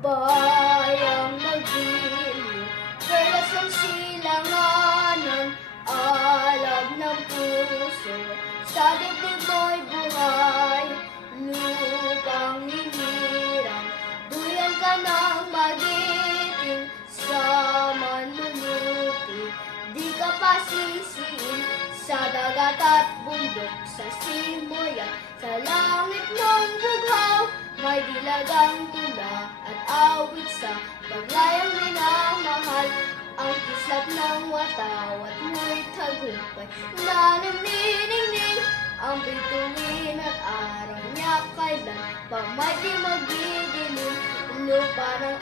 bayang nagdilim, perlas ng silanganan, alab ng puso, sa dibdib mo'y buhay, lupang hinirang, duyan ka ng magiting, sa manlulupi, di ka pasisiin, sa dagat at bundok, sa simoy at sa langit mong bughaw, may dilagang tula at awit sa paglayang minamahal, ang kislap ng watawat mo'y tagumpay na naniningning, ang bituin at araw niya kailan pa may di magdidilim, lupa ng